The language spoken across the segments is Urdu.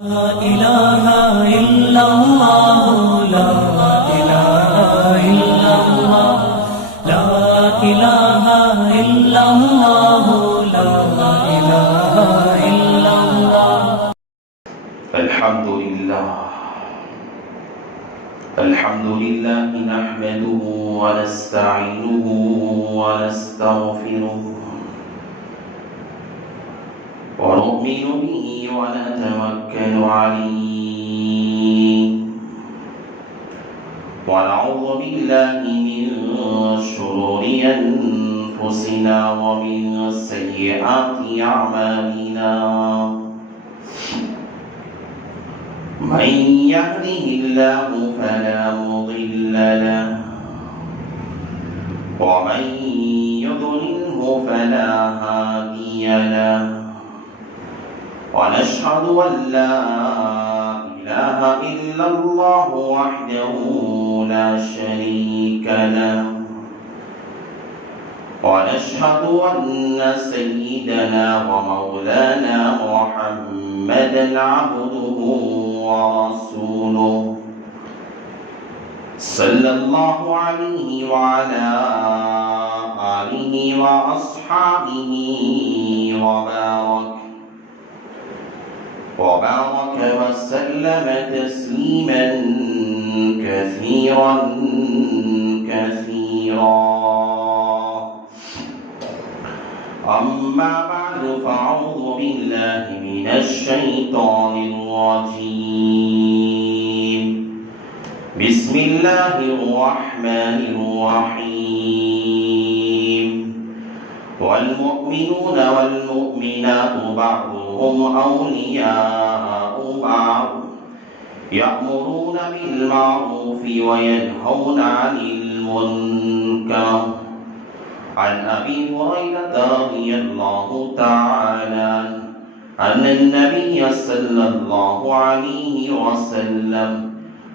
لا إله إلا الله لا إله إلا الله لا إله إلا الله لا إله إلا الله الحمد لله نحمده ونستعينه ونستغفره ونؤمن به ونتوكل عليه ونعوذ بالله من شرور أنفسنا ومن سيئات أعمالنا من يهده الله فلا مضل له ومن يضلله فلا هادي له ونشهد أن لا إله إلا الله وحده لا شريك له ونشهد أن سيدنا ومولانا محمدا عبده ورسوله صلى الله عليه وعلى آله وأصحابه وبارك وسلم تسليما كثيرا أما بعد فأعوذ بالله من الشيطان الرجيم بسم الله الرحمن الرحيم والمؤمنون والمؤمنات بعضهم أولياء بعض يأمرون بالمعروف وينهون عن المنكر عن أبي هريرة رضي الله تعالى أن النبي صلى الله عليه وسلم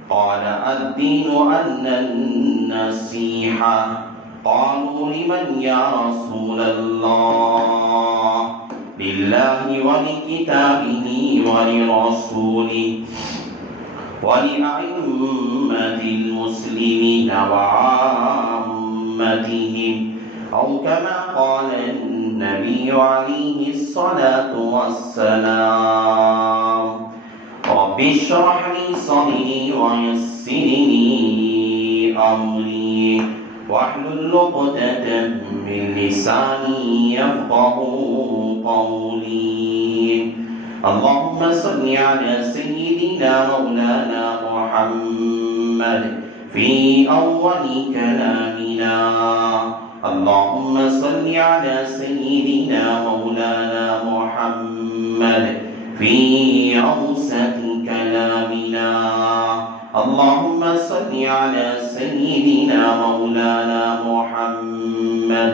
قال الدين النصيحة قالوا لمن يا رسول الله لله ولكتابه ولرسوله ولأئمة المسلمين وعامتهم أو كما قال النبي عليه الصلاة والسلام رب اشرح لي صدري ويسر لي أمري واحلل عقدة من لساني يفقهوا قولي اللهم صل على سيدنا مولانا محمد في أول كلامنا اللهم صل على سيدنا مولانا محمد في أوسط كلامنا اللهم صل على سيدنا مولانا محمد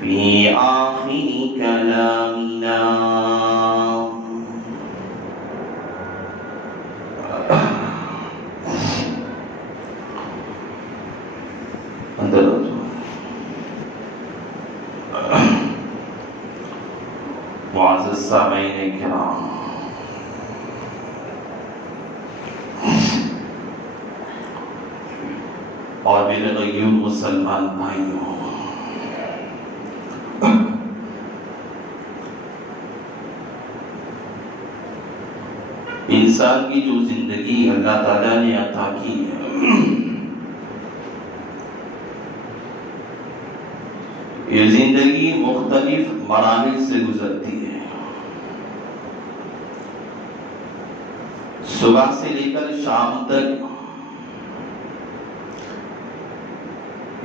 في آخر كلامنا معزز سامعین کرام اور میرے غیور مسلمان بھائیوں، انسان کی جو زندگی اللہ تعالیٰ نے عطا کی ہے یہ زندگی مختلف مراحل سے گزرتی ہے۔ صبح سے لے کر شام تک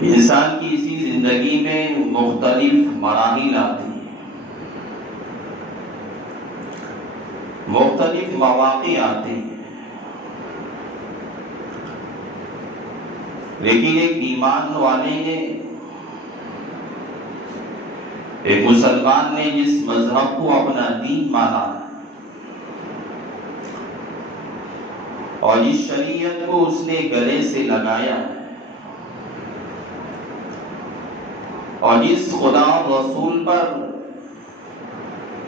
انسان کی اسی زندگی میں مختلف مراحل آتی ہیں، مختلف مواقع آتے ہیں، لیکن ایک ایمان والے نے، ایک مسلمان نے جس مذہب کو اپنا دین مانا ہے اور جس شریعت کو اس نے گلے سے لگایا ہے اور جس خدا اور رسول پر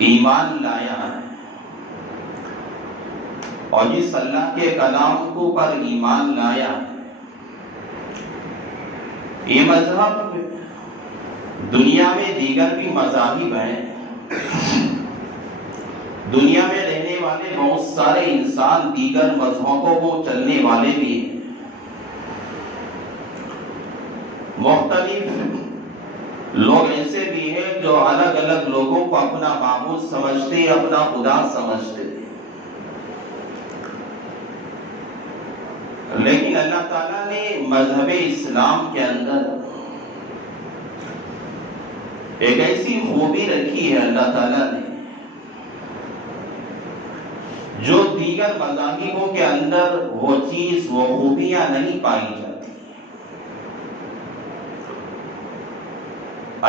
ایمان لایا ہے، اور جس اللہ کے کلام کو پر ایمان لایا، یہ مذہب دنیا میں دیگر بھی مذاہب ہیں، دنیا میں رہنے والے بہت سارے انسان دیگر مذہبوں کو چلنے والے بھی ہیں، مختلف لوگ ایسے بھی ہیں جو الگ الگ لوگوں کو اپنا معبود سمجھتے، اپنا خدا سمجھتے، لیکن اللہ تعالیٰ نے مذہب اسلام کے اندر ایک ایسی خوبی رکھی ہے اللہ تعالیٰ نے جو دیگر مذاہبوں کے اندر وہ چیز، وہ خوبیاں نہیں پائی جاتی۔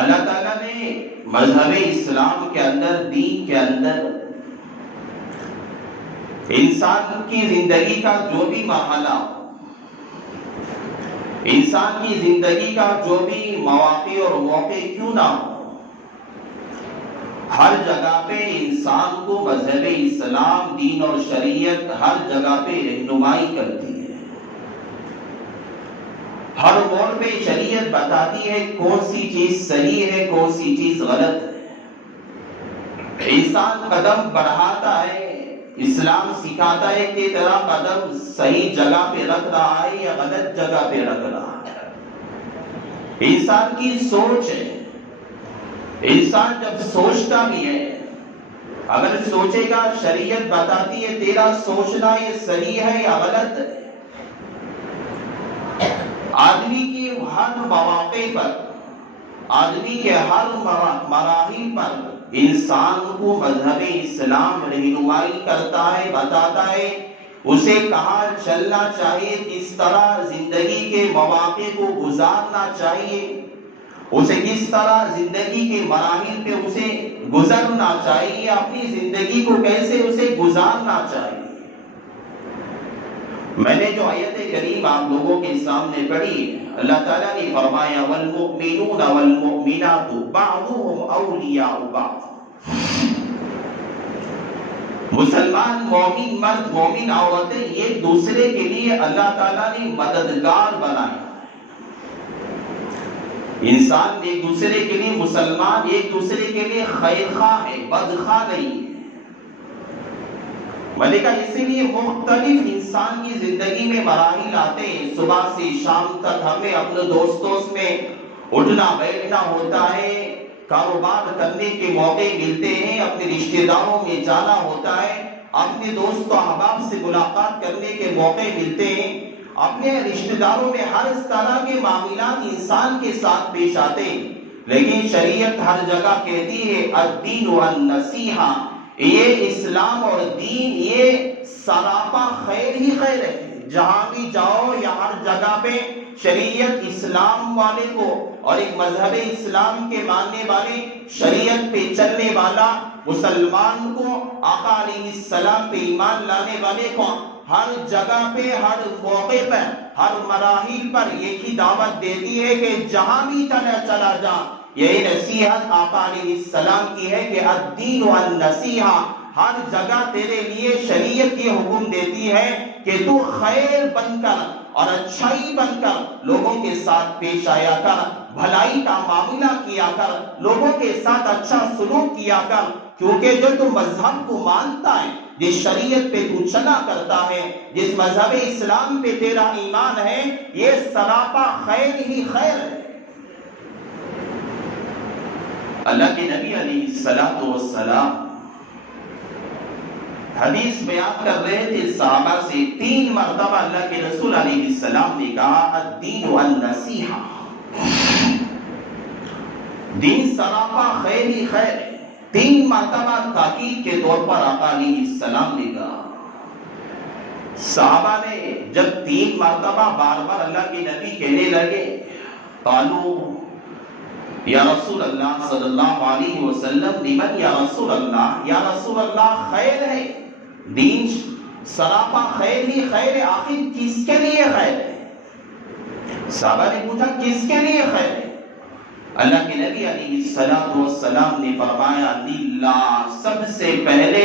اللہ تعالیٰ نے مذہب اسلام کے اندر، دین کے اندر انسان کی زندگی کا جو بھی مرحلہ، انسان کی زندگی کا جو بھی مواقع اور موقع کیوں نہ ہو، ہر جگہ پہ انسان کو مذہب اسلام، دین اور شریعت ہر جگہ پہ رہنمائی کرتی ہے۔ ہر موڑ پہ شریعت بتاتی ہے کون سی چیز صحیح ہے، کون سی چیز غلط ہے۔ انسان قدم بڑھاتا ہے، اسلام سکھاتا ہے کہ تیرا قدم صحیح جگہ پہ رکھ رہا ہے یا غلط جگہ پہ رکھ رہا ہے۔ انسان کی سوچ ہے، انسان جب سوچتا بھی ہے، اگر سوچے گا شریعت بتاتی ہے تیرا سوچنا یہ صحیح ہے یا غلط ہے۔ آدمی کی ہر مواقع پر، آدمی کے ہر مراحل پر انسان کو مذہب اسلام رہنمائی کرتا ہے، بتاتا ہے اسے کہاں چلنا چاہیے، کس طرح زندگی کے مواقع کو گزارنا چاہیے، اسے کس طرح زندگی کے مراحل پہ اسے گزرنا چاہیے، اپنی زندگی کو کیسے اسے گزارنا چاہیے۔ میں نے جو آیت کریم آپ لوگوں کے سامنے پڑھی، اللہ تعالیٰ نے فرمایا والمؤمنون والمؤمنات بعضهم اولیاء بعض، مسلمان مومن مرد مومن عورتیں ایک دوسرے کے لیے اللہ تعالیٰ نے مددگار بنایا۔ انسان ایک دوسرے کے لیے، مسلمان ایک دوسرے کے لیے خیر خواہ ہے، بدخواہ نہیں ہے۔ میں نے کہا اسی لیے مختلف انسان کی زندگی میں مراحل آتے ہیں، صبح سے شام تک ہمیں اپنے دوستوں میں اٹھنا بیٹھنا ہوتا ہے، کاروبار کرنے کے موقع ملتے ہیں، اپنے رشتہ داروں میں جانا ہوتا ہے، اپنے دوست و احباب سے ملاقات کرنے کے موقع ملتے ہیں، اپنے رشتہ داروں میں ہر اس طرح کے معاملات انسان کے ساتھ پیش آتے ہیں، لیکن شریعت ہر جگہ کہتی ہے الدین والنصیحہ، یہ اسلام اور دین یہ سراپا خیر ہی خیر ہے۔ جہاں بھی جاؤ یا ہر جگہ پہ شریعت اسلام والے کو اور ایک مذہب اسلام کے ماننے والے، شریعت پہ چلنے والا مسلمان کو، آقا علیہ السلام پہ ایمان لانے والے کو ہر جگہ پہ، ہر موقع پر، ہر مراحل پر یہی دعوت دیتی ہے کہ جہاں بھی چلا جا، یہی نصیحت آقا علیہ السلام کی ہے کہ الدین والنصیحہ، ہر جگہ تیرے لیے شریعت یہ حکم دیتی ہے کہ تو خیر بن کر اور اچھائی بن کر لوگوں کے ساتھ پیش آیا کر، بھلائی کا معاملہ کیا کر، لوگوں کے ساتھ اچھا سلوک کیا کر، کیونکہ جو تو مذہب کو مانتا ہے، جس شریعت پہ تو چلا کرتا ہے، جس مذہب اسلام پہ تیرا ایمان ہے، یہ سراپا خیر ہی خیر ہے۔ اللہ کے نبی علیہ السلام حدیث بیان کر رہے تھے، صحابہ سے 3 مرتبہ اللہ کے رسول علیہ السلام نے کہا الدین والنصیحہ، دین سراپا خیر ہی خیر ہے۔ 3 مرتبہ تاکید کے طور پر آقا علیہ السلام نے کہا۔ صحابہ نے جب 3 مرتبہ بار بار اللہ کے نبی کہنے لگے، قالوا یا رسول اللہ صلی اللہ علیہ وسلم لمن یا رسول اللہ، یا رسول اللہ خیر ہے، دین سراپا خیر ہی خیر ہے، آخر کس کے لیے خیر ہے؟ صحابہ نے پوچھا کس کے لیے خیر ہے؟ اللہ کے نبی علیہ السلام نے فرمایا للہ، سب سے پہلے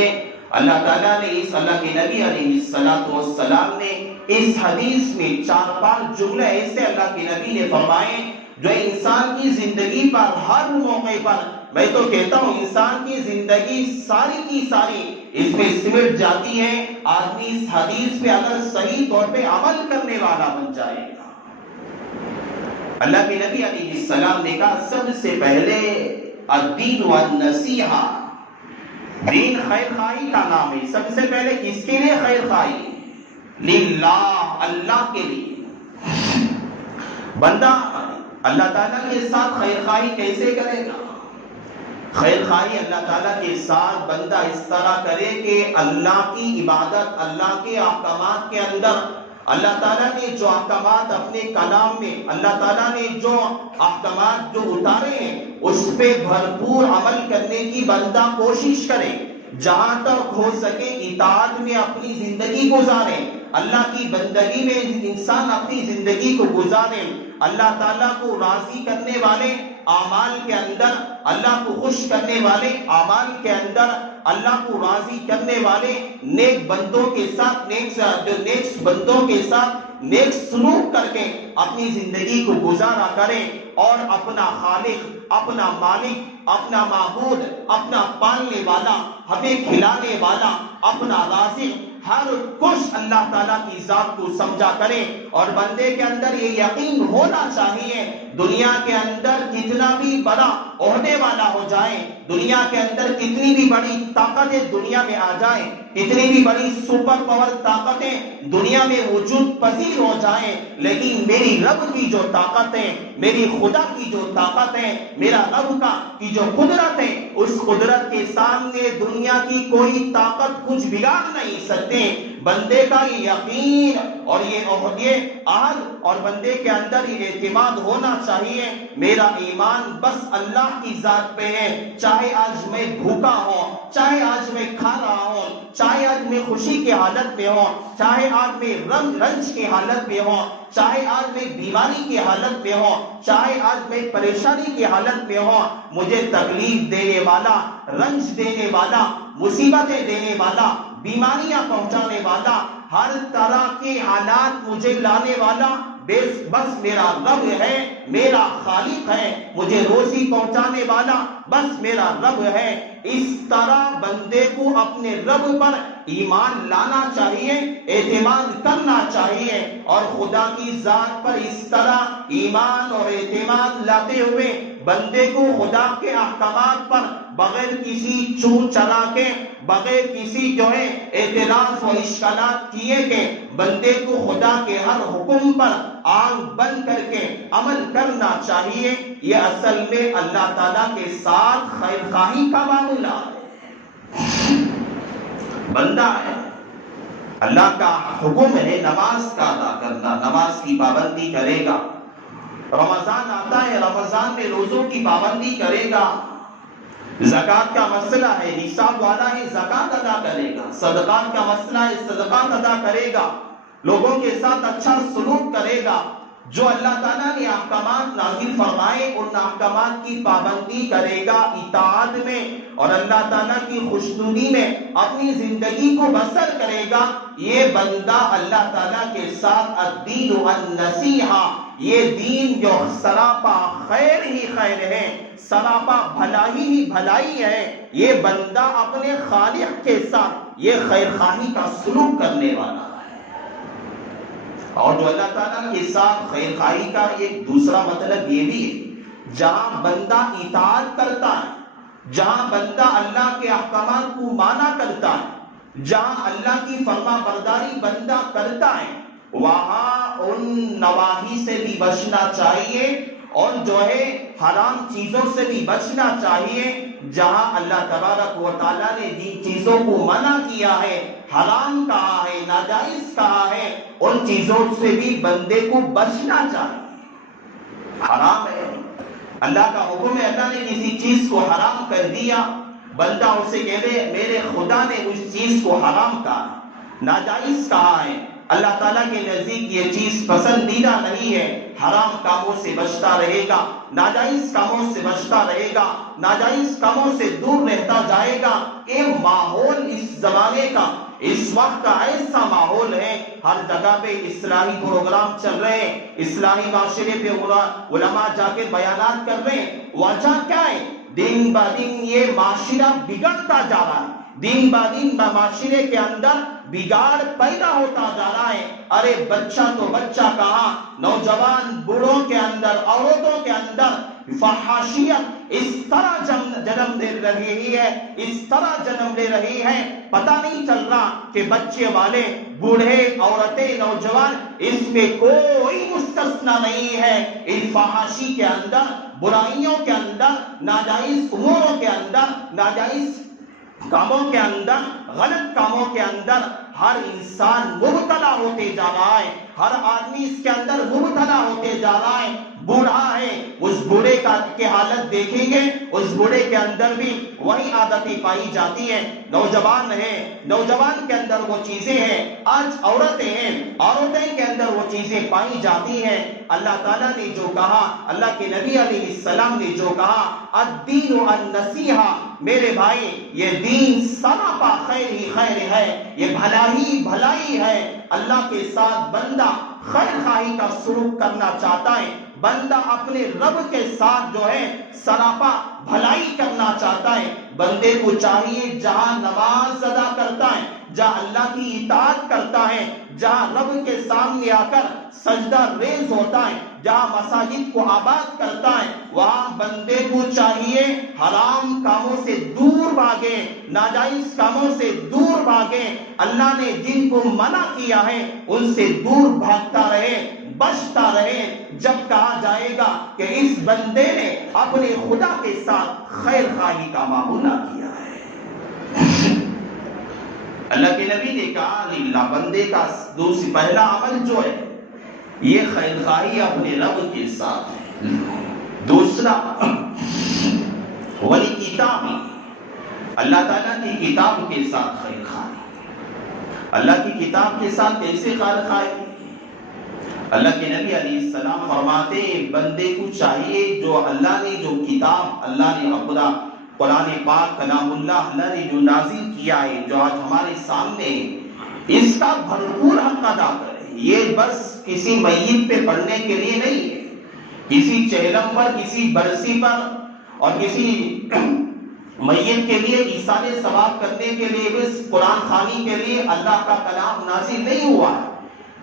اللہ تعالیٰ نے اللہ کے نبی علیہ السلام نے اس حدیث میں 4-5 جملے ایسے اللہ کے نبی نے فرمائے جو انسان کی زندگی پر ہر موقع پر، میں تو کہتا ہوں انسان کی زندگی ساری کی ساری اس میں سمٹ جاتی ہے، آدمی اس حدیث پہ اگر صحیح طور پہ عمل کرنے والا بن جائے گا۔ اللہ کے نبی علیہ السلام نے کہا سب سے پہلے الدین والنصیحہ، دین خیر خواہی کا نام ہے۔ سب سے پہلے کس کے لیے خیر خواہی؟ للہ، اللہ کے لیے۔ بندہ اللہ تعالیٰ کے ساتھ خیر خواہی کیسے کرے گا؟ خیر خواہی اللہ تعالیٰ کے ساتھ بندہ اس طرح کرے کہ اللہ کی عبادت، اللہ کے احکامات کے اندر، اللہ تعالیٰ نے جو احکامات اپنے کلام میں، اللہ تعالیٰ نے جو احکامات جو اتارے ہیں اس پہ بھرپور عمل کرنے کی بندہ کوشش کرے، جہاں تک ہو سکے اطاعت میں اپنی زندگی گزارے، اللہ کی بندگی میں انسان اپنی زندگی کو گزارے، اللہ تعالیٰ کو راضی کرنے والے اعمال کے اندر، اللہ کو خوش کرنے والے اعمال کے اندر، اللہ کو راضی کرنے والے نیک بندوں کے ساتھ، نیک بندوں کے ساتھ نیک سلوک کر کے اپنی زندگی کو گزارا کریں، اور اپنا خالق، اپنا مالک، اپنا معبود، اپنا پالنے والا، ہمیں کھلانے والا، اپنا رازق، ہر کچھ اللہ تعالیٰ کی ذات کو سمجھا کریں۔ اور بندے کے اندر یہ یقین ہونا چاہیے دنیا کے اندر کتنا بھی بڑا عہدے والا ہو جائے، دنیا کے اندر کتنی بھی بڑی طاقتیں دنیا میں آ جائیں، کتنی بھی بڑی سپر پاور طاقتیں دنیا میں وجود پذیر ہو جائیں، لیکن میری رب کی جو طاقت ہے، میری خدا کی جو طاقت ہے، میرا رب کی جو قدرت ہے، اس قدرت کے سامنے دنیا کی کوئی طاقت کچھ بگاڑ نہیں سکتے۔ بندے کا یہ یقین اور یہ عہد اور بندے کے اندر یہ اعتماد ہونا چاہیے، میرا ایمان بس اللہ کی ذات پہ ہے، چاہے آج میں بھوکا ہوں، چاہے آج میں کھا رہا ہوں، چاہے آج میں خوشی کی حالت میں ہوں، چاہے آج میں رنج کی حالت میں ہوں، چاہے آج میں بیماری کی حالت میں ہوں، چاہے آج میں پریشانی کی حالت میں ہوں، مجھے تکلیف دینے والا، رنج دینے والا، مصیبتیں دینے والا، بیماریاں پہنچانے والا، ہر طرح کے حالات مجھے لانے والا بس میرا رب ہے، میرا خالق ہے، مجھے روزی پہنچانے والا بس میرا رب ہے۔ اس طرح بندے کو اپنے رب پر ایمان لانا چاہیے، اعتماد کرنا چاہیے، اور خدا کی ذات پر اس طرح ایمان اور اعتماد لاتے ہوئے بندے کو خدا کے احکامات پر بغیر کسی چون چلا کے، بغیر کسی اعتراض و اشکالات کیے کہ بندے کو خدا کے ہر حکم پر آنکھ بند کر کے عمل کرنا چاہیے۔ یہ اصل میں اللہ تعالیٰ کے ساتھ خیر خواہی کا معاملہ ہے۔ بندہ ہے، اللہ کا حکم ہے نماز کا ادا کرنا، نماز کی پابندی کرے گا، رمضان آتا ہے، رمضان میں روزوں کی پابندی کرے گا، زکوٰۃ کا مسئلہ ہے، نصاب والا ہے، زکوٰۃ ادا کرے گا، صدقات کا مسئلہ ہے، صدقات ادا کرے گا، لوگوں کے ساتھ اچھا سلوک کرے گا، جو اللہ تعالیٰ نے احکامات نازل فرمائے ان احکامات کی پابندی کرے گا، اطاعت میں اور اللہ تعالیٰ کی خوشنودی میں اپنی زندگی کو بسر کرے گا، یہ بندہ اللہ تعالیٰ کے ساتھ الدین والنصیحہ، یہ دین جو سراپا خیر ہی خیر ہے، سراپا بھلائی ہی بھلائی ہے، یہ بندہ اپنے خالق کے ساتھ یہ خیر خواہی کا سلوک کرنے والا ہے۔ اور جو اللہ تعالیٰ کے ساتھ خیر خواہی کا ایک دوسرا مطلب یہ بھی ہے، جہاں بندہ اطاعت کرتا ہے، جہاں بندہ اللہ کے احکامات کو مانا کرتا ہے، جہاں اللہ کی فرما برداری بندہ کرتا ہے، وہاں ان نواہی سے بھی بچنا چاہیے اور حرام چیزوں سے بھی بچنا چاہیے۔ جہاں اللہ تبارک و تعالیٰ نے جن چیزوں کو منع کیا ہے، حرام کہا ہے، ناجائز کہا ہے، ان چیزوں سے بھی بندے کو بچنا چاہیے۔ حرام ہے، اللہ کا حکم ہے، اللہ نے کسی چیز کو حرام کر دیا، بندہ اسے کہے میرے خدا نے اس چیز کو حرام کہا، ناجائز کہا ہے، اللہ تعالیٰ کے نزدیک یہ چیز پسندیدہ نہیں ہے، حرام کاموں سے بچتا رہے گا، ناجائز کاموں سے بچتا رہے گا، ناجائز کاموں سے دور رہتا جائے گا، کہ ماحول اس زمانے کا اس وقت کا ایسا ماحول ہے، ہر جگہ پہ اصلاحی پروگرام چل رہے ہیں، اصلاحی معاشرے پہ علماء جا کے بیانات کر رہے ہیں۔ وجہ کیا ہے؟ دن بہ دن یہ معاشرہ بگڑتا جا رہا ہے، دن بہ دن معاشرے کے اندر بگاڑ پیدا ہوتا جا رہا ہے۔ ارے بچہ تو بچہ کہاں، نوجوان بوڑھوں کے اندر، عورتوں کے اندر فحاشیت اس طرح جنم لے رہی ہے، اس طرح جنم لے رہی ہے، پتہ نہیں چل رہا کہ بچے والے، بوڑھے، عورتیں، نوجوان، اس میں کوئی مستثنا نہیں ہے۔ اس فحاشی کے اندر، برائیوں کے اندر، ناجائز اموروں کے اندر، ناجائز کاموں کے اندر، غلط کاموں کے اندر ہر انسان مبتلا ہوتے جا رہا ہے، ہر آدمی اس کے اندر مبتلا ہوتے جا رہا ہے۔ بوڑھا ہے، اس بوڑھے کی حالت دیکھیں گے، اس بوڑھے کے اندر بھی وہی عادتیں پائی جاتی ہیں۔ نوجوان ہے، نوجوان کے اندر وہ چیزیں ہیں۔ آج عورتیں ہیں، عورتیں کے اندر وہ چیزیں پائی جاتی ہیں۔ اللہ تعالیٰ نے جو کہا، اللہ کے نبی علیہ السلام نے جو کہا، الدین النصیحہ، میرے بھائی یہ دین سراپا خیر ہی خیر ہے، یہ بھلا ہی بھلائی ہے۔ اللہ کے ساتھ بندہ خیر خواہی کا سلوک کرنا چاہتا ہے، بندہ اپنے رب کے ساتھ جو ہے سراپا بھلائی کرنا چاہتا ہے۔ بندے کو چاہیے جہاں نماز ادا کرتا ہے، جہاں اللہ کی اطاعت کرتا ہے، جہاں رب کے سامنے آ کر سجدہ ریز ہوتا ہے، جہاں مساجد کو آباد کرتا ہے، وہاں بندے کو چاہیے حرام کاموں سے دور بھاگے، ناجائز کاموں سے دور بھاگے۔ اللہ نے جن کو منع کیا ہے ان سے دور بھاگتا رہے، بچتا رہے۔ جب کہا جائے گا کہ اس بندے نے اپنے خدا کے ساتھ خیر خواہی کا معاملہ کیا ہے۔ اللہ کے نبی نے کہا اللہ بندے کا دوسری پہلا عمل جو ہے یہ خیر خواہی اپنے رب کے ساتھ ہے۔ دوسرا ولی کتاب، اللہ تعالیٰ کی کتاب کے ساتھ خیر خواہی۔ اللہ کی کتاب کے ساتھ کیسے خیر خواہی؟ اللہ کے نبی علیہ السلام فرماتے ہیں بندے کو چاہیے جو اللہ نے جو کتاب، اللہ نے اپنا قرآن پاک کلام اللہ نے جو نازل کیا ہے، جو آج ہمارے سامنے ہے، اس کا بھرپور حق ادا کرے۔ یہ بس کسی میت پہ پڑھنے کے لیے نہیں ہے، کسی چہلم پر، کسی برسی پر اور کسی میت کے لیے ایصال ثواب کرنے کے لیے، بس قرآن خوانی کے لیے اللہ کا کلام نازل نہیں ہوا ہے،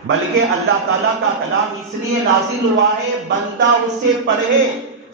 بلکہ اللہ تعالیٰ کا کلام اس لیے نازل ہوا ہے بندہ اسے پڑھے،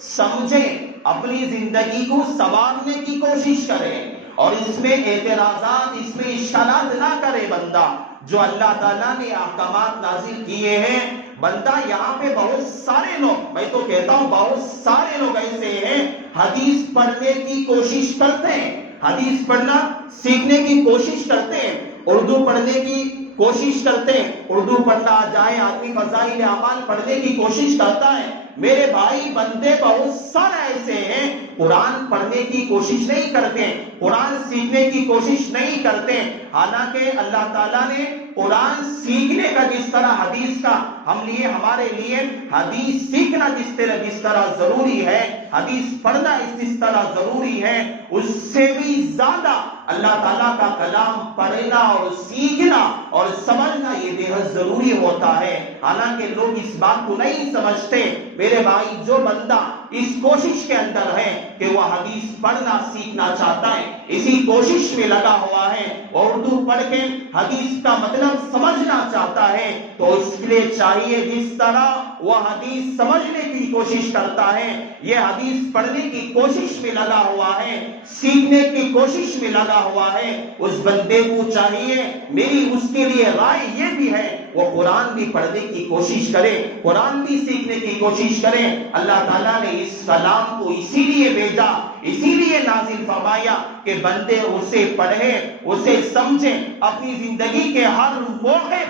سمجھے، اپنی زندگی کو سنوارنے کی کوشش کرے اور اس میں اعتراضات، اس میں اشکالات نہ کرے۔ بندہ جو اللہ تعالیٰ نے احکامات نازل کیے ہیں، بندہ یہاں پہ بہت سارے لوگ، میں تو کہتا ہوں بہت سارے لوگ ایسے ہیں حدیث پڑھنے کی کوشش کرتے ہیں، حدیث پڑھنا سیکھنے کی کوشش کرتے ہیں، اردو پڑھنے کی کوشش کرتے ہیں، اردو پڑھنا آ جائے، آدمی فضائل اعمال پڑھنے کی کوشش کرتا ہے۔ میرے بھائی بندے بہت سارے ایسے ہیں قرآن پڑھنے کی کوشش نہیں کرتے، قرآن سیکھنے کی کوشش نہیں کرتے، حالانکہ اللہ تعالیٰ نے قرآن سیکھنے کا جس طرح حدیث کا ہمارے لیے حدیث سیکھنا جس طرح ضروری ہے، حدیث پڑھنا اس طرح ضروری ہے، اس سے بھی زیادہ اللہ تعالیٰ کا کلام پڑھنا اور سیکھنا اور سمجھنا یہ بے حد ضروری ہوتا ہے۔ حالانکہ لوگ اس بات کو نہیں سمجھتے۔ میرے بھائی جو بندہ اس کوشش کے اندر ہے کہ وہ حدیث پڑھنا سیکھنا چاہتا ہے، اسی کوشش میں لگا ہوا ہے، اردو پڑھ کے حدیث کا مطلب سمجھنا چاہتا ہے، تو اس کے لیے چاہیے جس طرح وہ حدیث سمجھنے کی کوشش کرتا ہے، یہ حدیث پڑھنے کی کوشش میں لگا ہوا ہے، سیکھنے کی کوشش میں لگا ہوا ہے، اس بندے کو چاہیے، میری اس کے لیے رائے یہ بھی ہے وہ قرآن بھی پڑھنے کی کوشش کرے، قرآن بھی سیکھنے کی کوشش کرے۔ اللہ تعالیٰ نے اس کلام کو اسی لیے بھیجا، اسی لیے نازل فرمایا کہ بندے اسے پڑھے، اسے سمجھے، اپنی زندگی کے ہر موقع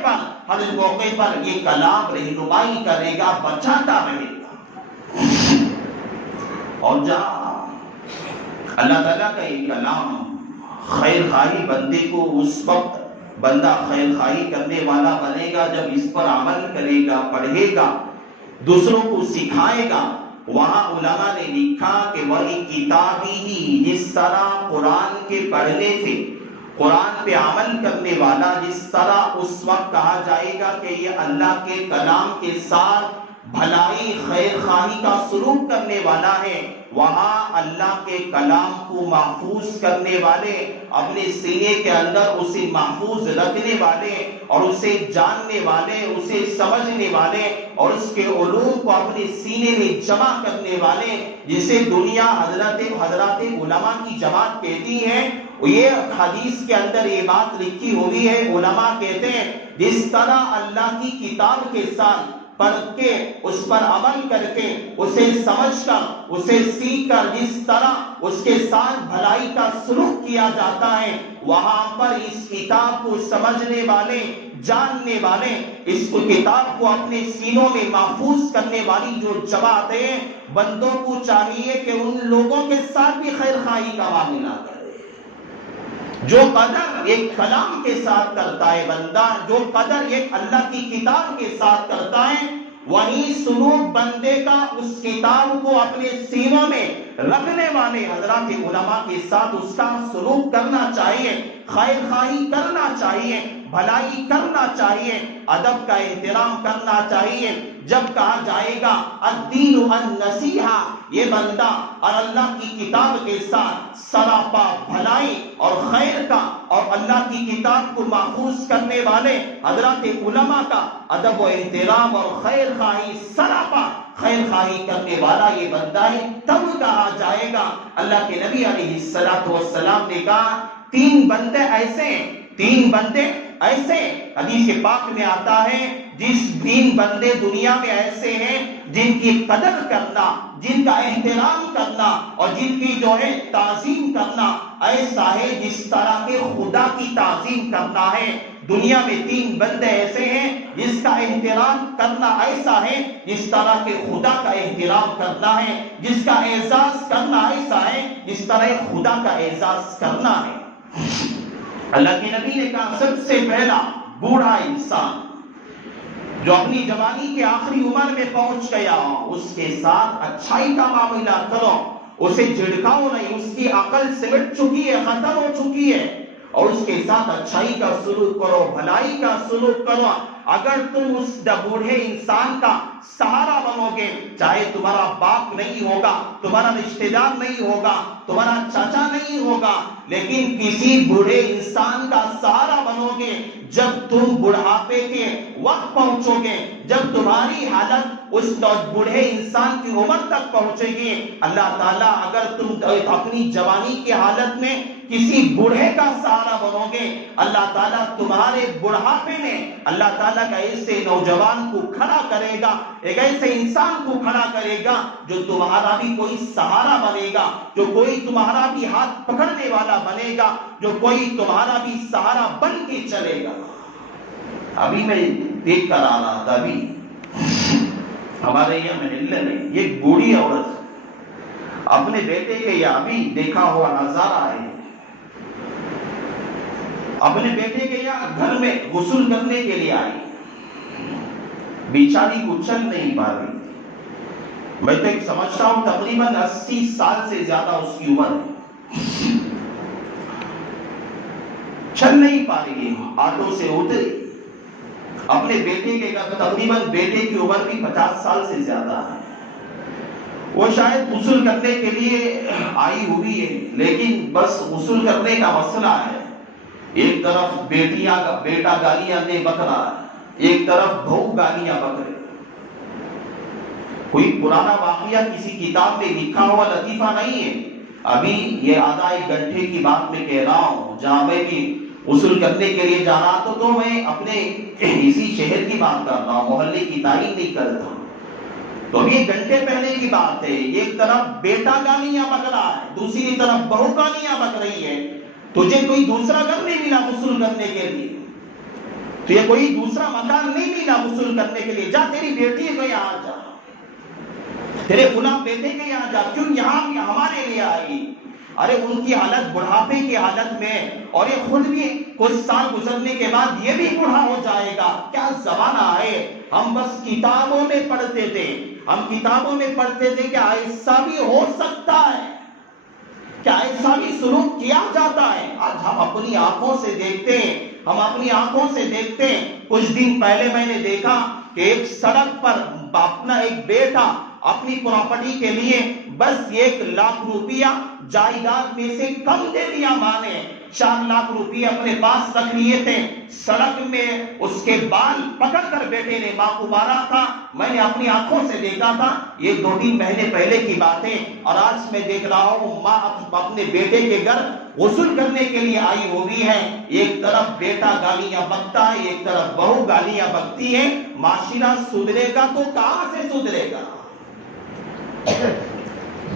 پر یہ کلام رہنمائی کرے گا، بچاتا رہے گا۔ اور جہاں اللہ تعالیٰ کا یہ کلام خیر خواہی بندے کو، اس وقت بندہ خیر خواہی کرنے والا بنے گا جب اس پر عمل کرے گا، پڑھے گا، دوسروں کو سکھائے گا، وہاں علماء نے لکھا کہ وہی کتابی ہی، جس طرح قرآن کے پڑھنے سے قرآن پہ عمل کرنے والا جس طرح اس وقت کہا جائے گا کہ یہ اللہ کے کلام کے ساتھ بھلائی خیر خواہی کا سلوک کرنے والا ہے، وہاں اللہ کے کلام کو محفوظ کرنے والے، اپنے سینے کے اندر اسے محفوظ رکھنے والے اور اسے جاننے والے، اسے سمجھنے والے اور اس کے علوم کو اپنے سینے میں جمع کرنے والے، جسے دنیا حضرات علماء کی جماعت کہتی ہے، یہ حدیث کے اندر یہ بات لکھی ہوئی ہے، علماء کہتے ہیں جس طرح اللہ کی کتاب کے ساتھ پڑھ کے اس پر عمل کر کے اسے سمجھ کر اسے سیکھ کر جس طرح اس کے ساتھ بھلائی کا سلوک کیا جاتا ہے، وہاں پر اس کتاب کو سمجھنے والے، جاننے والے، اس کتاب کو اپنے سینوں میں محفوظ کرنے والی جو جماعت ہے، بندوں کو چاہیے کہ ان لوگوں کے ساتھ بھی خیر خواہی کا معاملہ کرے۔ جو قدر ایک کلام کے ساتھ کرتا ہے بندہ، جو قدر ایک اللہ کی کتاب کے ساتھ کرتا ہے، وہی سلوک بندے کا اس کتاب کو اپنے سینوں میں رکھنے والے حضرات علماء کے ساتھ اس کا سلوک کرنا چاہیے، خیر خواہی کرنا چاہیے، بھلائی کرنا چاہیے، ادب کا احترام کرنا چاہیے۔ جب کہا جائے گا الدین النصیحہ، یہ بندہ اور اللہ کی کتاب کے ساتھ سراپا بھلائی اور خیر کا اور اللہ کی کتاب کو محفوظ کرنے والے حضرات علماء کا ادب و احترام اور خیر خواہی، سراپا خیر خواہی کرنے والا یہ بندہ ہے، تب کہا جائے گا۔ اللہ کے نبی علیہ الصلوۃ والسلام نے کہا تین بندے ایسے ہیں، تین بندے ایسے حدیث پاک میں آتا ہے، جس تین بندے دنیا میں ایسے ہیں جن کی قدر کرنا، جن کا احترام کرنا اور جن کی جو ہے تعظیم کرنا ایسا ہے جس طرح کے خدا کی تعظیم کرنا ہے۔ دنیا میں تین بندے ایسے ہیں جس کا احترام کرنا ایسا ہے جس طرح کے خدا کا احترام کرنا ہے، جس کا اعزاز کرنا ایسا ہے جس طرح خدا کا اعزاز کرنا ہے۔ اللہ کے نبی نے کہا سب سے پہلا بوڑھا انسان جو اپنی جوانی کے آخری عمر میں پہنچ گیا، اس کے ساتھ اچھائی کا معاملہ کرو، اسے جھڑکاؤ نہیں، اس کی عقل سمٹ چکی ہے، ختم ہو چکی ہے، اور اس کے ساتھ اچھائی کا سلوک کرو، بھلائی کا سلوک کرو۔ اگر تم اس بوڑھے انسان کا سہارا بنو گے، چاہے تمہارا باپ نہیں ہوگا، تمہارا رشتہ دار نہیں ہوگا، تمہارا چاچا نہیں ہوگا، لیکن کسی بوڑھے انسان کا سہارا بنو گے، جب تم بڑھاپے کے وقت پہنچو گے، جب تمہاری حالت اس بوڑھے انسان کی عمر تک پہنچے گی، اللہ تعالیٰ اگر تم اپنی جوانی کی حالت میں کسی بوڑھے کا سہارا بنو گے، اللہ تعالیٰ تمہارے بڑھاپے میں اللہ تعالیٰ کا ایسے نوجوان کو کھڑا کرے گا، ایک ایسے انسان کو کھڑا کرے گا جو تمہارا بھی کوئی سہارا بنے گا، جو کوئی تمہارا بھی ہاتھ پکڑنے والا بنے گا، جو کوئی تمہارا بھی سہارا بن کے چلے گا۔ ابھی میں دیکھ کر آ رہا تھا، ابھی ہمارے یہاں محلے میں ایک بوڑھی عورت اپنے بیٹے کے، یا ابھی دیکھا ہوا نظارہ ہے، اپنے بیٹے کے یہاں گھر میں غسل کرنے کے لیے آئی، بیچاری کو چل نہیں پا رہی، میں تو ایک سمجھتا ہوں تقریباً 80 سال سے زیادہ اس کی عمر ہے، چل نہیں پا رہی ہے، آٹو سے اتری، اپنے بیٹے کے گھر، تقریباً بیٹے کی عمر بھی 50 سال سے زیادہ ہے، وہ شاید غسل کرنے کے لیے آئی ہوئی ہے، لیکن بس غسل کرنے کا مسئلہ ہے، ایک طرف بیٹا گالیاں دے بک رہا ہے، ایک طرف بہو گالیاں بک رہے۔ کوئی پرانا واقعہ کسی کتاب میں لکھا ہوا لطیفہ نہیں ہے، ابھی یہ آدھا ایک گھنٹے کی بات میں کہہ رہا ہوں، جہاں میں بھی غسل کرنے کے لیے جا رہا تو میں اپنے اسی شہر کی بات کر رہا ہوں، محلے کی تعریف نہیں کرتا، تو ابھی ایک گھنٹے پہلے کی بات ہے، ایک طرف بیٹا گالیاں بک رہا ہے، دوسری طرف بہو گالیاں بک رہی ہے، تجھے کوئی دوسرا گھر نہیں ملا غسل کرنے کے لیے، تو یہ کوئی دوسرا مکان نہیں ملا غسل کرنے کے لیے، جا تیری بیٹی کے یہاں جا، تیرے فلاں بیٹے کے یہاں جا، کیوں یہاں ہمارے لیے آئی؟ ارے ان کی حالت بڑھاپے کی حالت میں، اور یہ خود بھی کچھ سال گزرنے کے بعد یہ بھی بوڑھا ہو جائے گا۔ کیا زمانہ ہے! ہم بس کتابوں میں پڑھتے تھے، ہم کتابوں میں پڑھتے تھے کہ ایسا بھی ہو سکتا ہے، کیا ایسا بھی سلوک کیا جاتا ہے۔ آج ہم اپنی آنکھوں سے دیکھتے ہیں، ہم اپنی آنکھوں سے دیکھتے ہیں۔ کچھ دن پہلے میں نے دیکھا کہ ایک سڑک پر اپنا ایک بیٹا اپنی پراپرٹی کے لیے بس 1 لاکھ روپیہ جائیداد میں سے کم دے دیا ماں نے، 4 لاکھ روپیہ اپنے پاس رکھ لیے تھے۔ سڑک میں اس کے بال پکڑ کر بیٹے نے ماں کو مارا تھا۔ میں نے اپنی آنکھوں سے دیکھا تھا، یہ 2-3 مہینے پہلے کی باتیں، اور آج میں دیکھ رہا ہوں ماں اپنے بیٹے کے گھر غسل کرنے کے لیے آئی ہوئی ہے۔ ایک طرف بیٹا گالیاں بکتا ہے، ایک طرف بہو گالیاں بکتی ہے۔ معاشرہ سدھرے گا تو کہاں سے سدھرے گا؟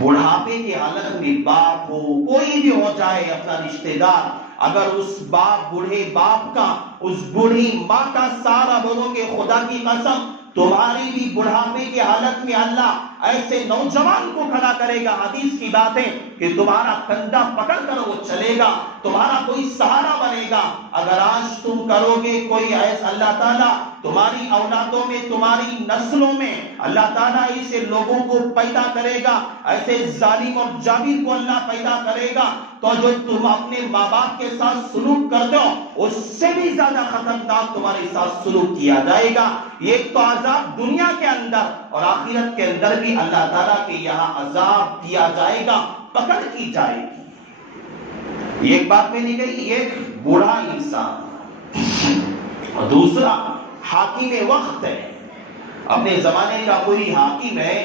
بڑھاپے کی حالت میں باپ ہو، کوئی بھی ہو جائے اپنا رشتہ دار، اگر اس بوڑھے باپ کا، اس بوڑھی ماں کا سہارا بنو گے، خدا کی قسم تمہاری بھی بڑھاپے کی حالت میں اللہ ایسے نوجوان کو کھڑا کرے گا۔ حدیث کی بات ہے کہ تمہارا کندھا پکڑ کر وہ چلے گا، تمہارا کوئی سہارا بنے گا۔ اگر آج تم کرو گے کوئی ایسا، اللہ تعالیٰ تمہاری اولادوں میں، تمہاری نسلوں میں اللہ تعالیٰ ایسے لوگوں کو پیدا کرے گا، ایسے ظالم اور جابر کو اللہ پیدا کرے گا، تو جو تم اپنے ماں باپ کے ساتھ سلوک کرتے ہو اس سے بھی زیادہ خطرناک تمہارے ساتھ سلوک کیا جائے گا۔ ایک تو عذاب دنیا کے اندر، اور آخرت کے اندر بھی اللہ تعالیٰ کے یہاں عذاب دیا جائے گا، پکڑ کی جائے گی۔ ایک بات میں نہیں کہی، ایک بوڑھا انسان، اور دوسرا حاکم وقت ہے، اپنے زمانے کا کوئی حاکم ہے،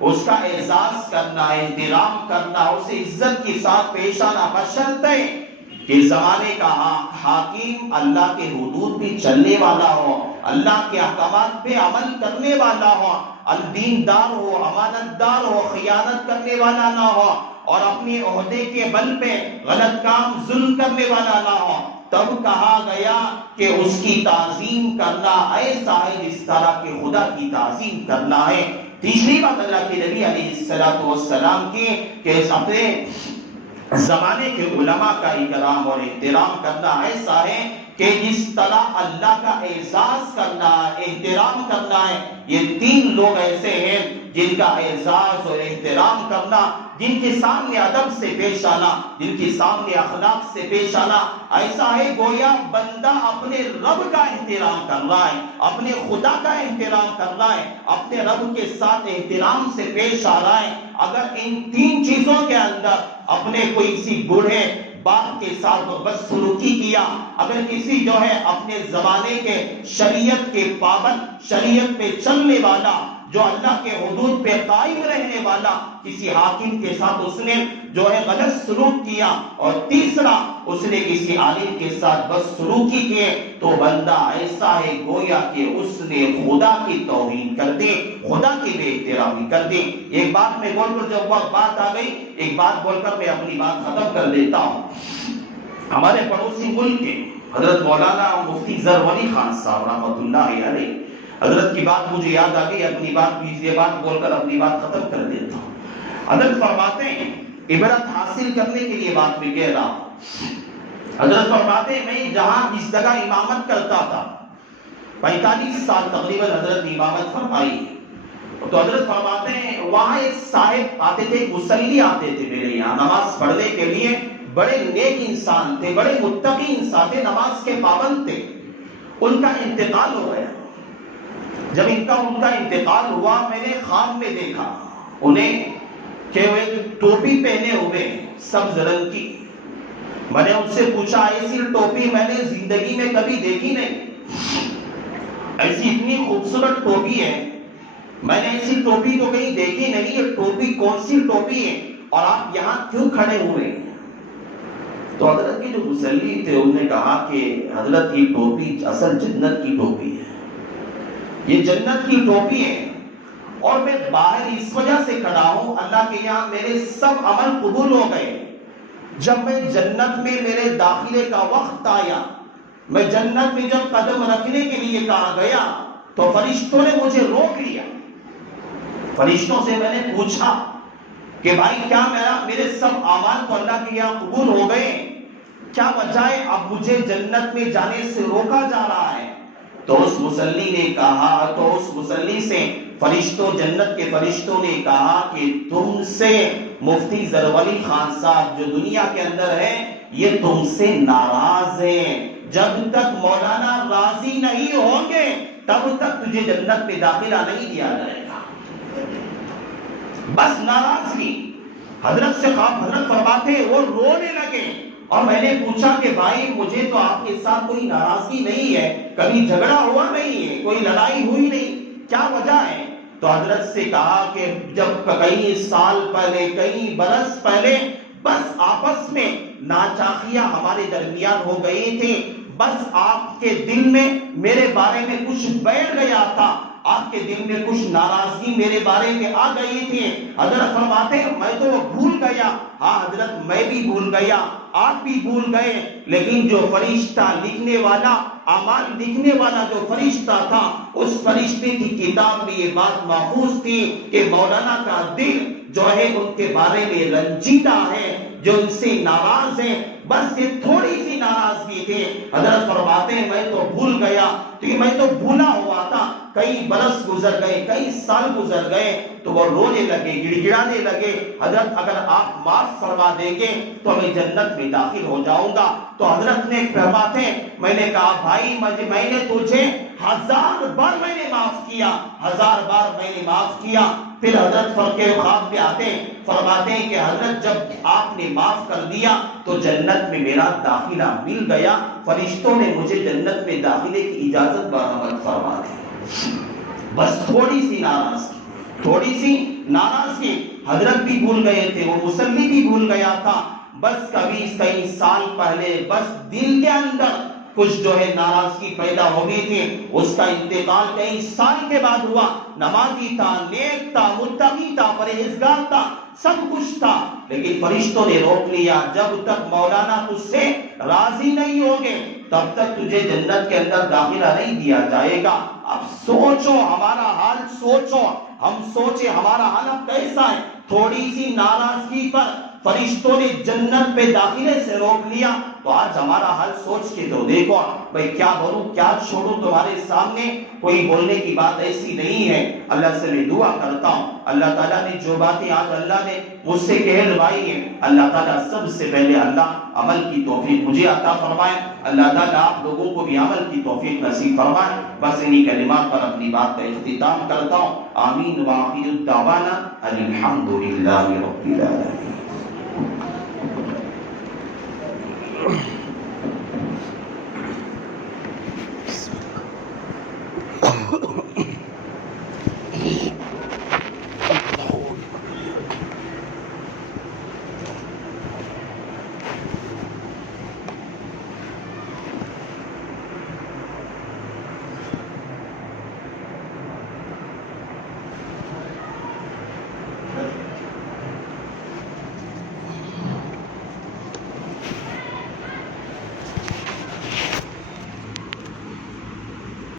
اس کا اعزاز کرنا، احترام کرنا، اسے عزت کے ساتھ پیش آنا، بشرطے کہ زمانے کا حاکم اللہ کے حدود پہ چلنے والا ہو، اللہ کے احکامات پہ عمل کرنے والا ہو، الدیندار ہو، امانت دار ہو، خیانت کرنے والا نہ ہو، اور اپنے عہدے کے بل پہ غلط کام ظلم کرنے والا نہ ہو۔ تب کہا گیا کہ اس کی تعظیم کرنا ایسا ہے جس طرح کہ خدا کی تعظیم کرنا ہے۔ تیسری بات اللہ کے نبی علیہ السلام کی کہ اپنے زمانے کے علماء کا اکرام اور احترام کرنا ایسا ہے کہ جس طرح اللہ کا اعزاز کرنا، احترام کرنا ہے۔ یہ 3 لوگ ایسے ہیں جن کا اعزاز اور احترام کرنا، جن کے سامنے ادب سے پیش آنا، جن کے سامنے اخلاق سے پیش آنا ایسا ہے گویا بندہ اپنے رب کا احترام کر رہا ہے، اپنے خدا کا احترام کر رہا ہے، اپنے رب کے ساتھ احترام سے پیش آ رہا ہے۔ اگر ان 3 چیزوں کے اندر اپنے کوئی کسی بوڑھے باپ کے ساتھ بدسلوکی کیا، اگر کسی جو ہے اپنے زمانے کے شریعت کے پابند، شریعت پہ چلنے والا، جو اللہ کے حدود پہ قائم رہنے والا کسی حاکم کے ساتھ اس نے جو ہے غلط سلوک کیا، اور تیسرا اس نے کسی عالم کے ساتھ بدسلوکی کیے، تو بندہ ایسا ہے گویا کہ اس نے خدا کی توہین کر دی، خدا کی بے احترامی کر دی۔ ایک بات میں بول کر جب وقت بات آ گئی، ایک بات بول کر میں اپنی بات ختم کر دیتا ہوں۔ ہمارے پڑوسی ملک کے حضرت مولانا مفتی ظفر ولی خان صاحب رحمۃ اللہ علیہ، حضرت کی بات مجھے یاد آ گئی، اپنی بات یہ بات بول کر اپنی بات ختم کر دیتا ہوں۔ حضرت فرماتے ہیں، عبرت حاصل کرنے کے لیے بات میں کہہ رہا ہوں، حضرت فرماتے ہیں میں جہاں جس جگہ امامت کرتا تھا 45 سال تقریباً حضرت نے امامت فرمائی، تو حضرت فرماتے ہیں وہاں ایک صاحب آتے تھے، مصلی آتے تھے میرے یہاں نماز پڑھنے کے لیے، بڑے نیک انسان تھے، بڑے متقی انسان تھے، نماز کے پابند تھے۔ ان کا انتقال ہو گیا۔ جب ان کا انتقال ہوا، میں نے خواب میں دیکھا انہیں کہ وہ ایک ٹوپی پہنے ہوئے سبز رنگ کی۔ میں نے ان سے پوچھا ایسی ٹوپی میں نے زندگی میں کبھی دیکھی نہیں، ایسی اتنی خوبصورت ٹوپی ہے، میں نے ایسی ٹوپی تو کہیں دیکھی نہیں، یہ ٹوپی کون سی ٹوپی ہے اور آپ یہاں کیوں کھڑے ہوئے ہیں؟ تو حضرت کے جو مصلی تھے انہوں نے کہا کہ حضرت یہ ٹوپی اصل جنت کی ٹوپی ہے، یہ جنت کی ٹوپی ہے، اور میں باہر اس وجہ سے کھڑا ہوں، اللہ کے یہاں میرے سب عمل قبول ہو گئے۔ جب میں جنت میں میرے داخلے کا وقت آیا، میں جنت میں جب قدم رکھنے کے لیے کہا گیا تو فرشتوں نے مجھے روک لیا۔ فرشتوں سے میں نے پوچھا کہ بھائی کیا میرے سب اعمال تو اللہ کے یہاں قبول ہو گئے، کیا وجہ ہے اب مجھے جنت میں جانے سے روکا جا رہا ہے؟ تو اس مصلی نے کہا، تو اس مصلی سے فرشتوں، جنت کے فرشتوں نے کہا کہ تم سے مفتی ظفر خان صاحب جو دنیا کے اندر ہے یہ تم سے ناراض ہیں، جب تک مولانا راضی نہیں ہوں گے تب تک تجھے جنت میں داخلہ نہیں دیا جائے گا۔ بس ناراضگی۔ حضرت سے خواب، حضرت فرماتے ہیں وہ رونے لگے، اور میں نے پوچھا کہ بھائی مجھے تو آپ کے ساتھ کوئی ناراضگی نہیں ہے، کبھی جھگڑا ہوا نہیں ہے، کوئی لڑائی ہوئی نہیں، کیا وجہ ہے؟ تو حضرت سے کہا کہ جب کئی سال پہلے، کئی برس پہلے بس آپس میں ناچاخیاں ہمارے درمیان ہو گئی تھی، بس آپ کے دل میں میرے بارے میں کچھ بیٹھ گیا تھا، آپ کے دل میں کچھ ناراضگی میرے بارے میں آ گئی تھی۔ حضرت فرماتے ہیں میں تو بھول گیا۔ ہاں حضرت میں بھی بھول گیا، آپ بھی بھول گئے، لیکن جو فرشتہ لکھنے والا، اعمال لکھنے والا جو فرشتہ تھا، اس فرشتے کی کتاب میں یہ بات محفوظ تھی کہ مولانا کا دل جو ہے ان کے بارے میں رنجیدہ ہے، جو ان سے ناراض ہیں، بس یہ تھوڑی سی ناراضگی تھی۔ حضرت فرماتے ہیں میں تو بھول گیا، کہ میں تو بھولا ہوا تھا، کئی برس گزر گئے، کئی سال گزر گئے، تو وہ رونے لگے، گڑ گڑانے لگے، حضرت اگر آپ معاف فرما دیں گے تو میں جنت میں داخل ہو جاؤں گا۔ تو حضرت نے فرماتے ہیں میں نے کہا بھائی میں نے تجھے 1000 بار میں نے معاف کیا، 1000 بار میں نے معاف کیا۔ پھر حضرت کے خواب پہ آتے ہیں، فرماتے ہیں کہ حضرت جب آپ نے معاف کر دیا تو جنت میں میرا داخلہ مل گیا، فرشتوں نے مجھے جنت میں داخلے کی اجازت برآمد فرما دی۔ بس تھوڑی سی ناراضگی، تھوڑی سی ناراضگی، حضرت بھی بھول گئے تھے، وہ مصلی بھی بھول گیا تھا، بس کئی سال پہلے بس دل کے اندر کچھ جو ہے ناراضگی پیدا ہو گئی تھی، اس کا انتقال کئی سال کے بعد ہوا، نمازی تھا، نیک تھا، متقی تھا، پرہیزگار تھا، سب کچھ تھا، لیکن فرشتوں نے روک لیا، جب تک مولانا تجھ سے راضی نہیں ہوگے تب تک تجھے جنت کے اندر داخلہ نہیں دیا جائے گا۔ اب سوچو ہمارا حال، سوچو ہم سوچے ہمارا حال اب کیسا ہے؟ تھوڑی سی ناراضگی پر فرشتوں نے جنت میں داخلے سے روک لیا، تو آج ہمارا حال سوچ کے تو دیکھو بھئی کیا بولوں کیا چھوڑوں، تمہارے سامنے کوئی بولنے کی بات ایسی نہیں ہے۔ اللہ سے میں دعا کرتا ہوں اللہ تعالیٰ نے جو باتیں آج اللہ نے مجھ سے کہلوائی ہیں، اللہ تعالیٰ سب سے پہلے اللہ عمل کی توفیق مجھے عطا فرمائے، اللہ تعالیٰ آپ لوگوں کو بھی عمل کی توفیق نصیب فرمائے۔ بس انہی کلمات پر اپنی بات کا اختتام کرتا ہوں، آمین وآخر الدعوانا الحمدللہ رب العالمین۔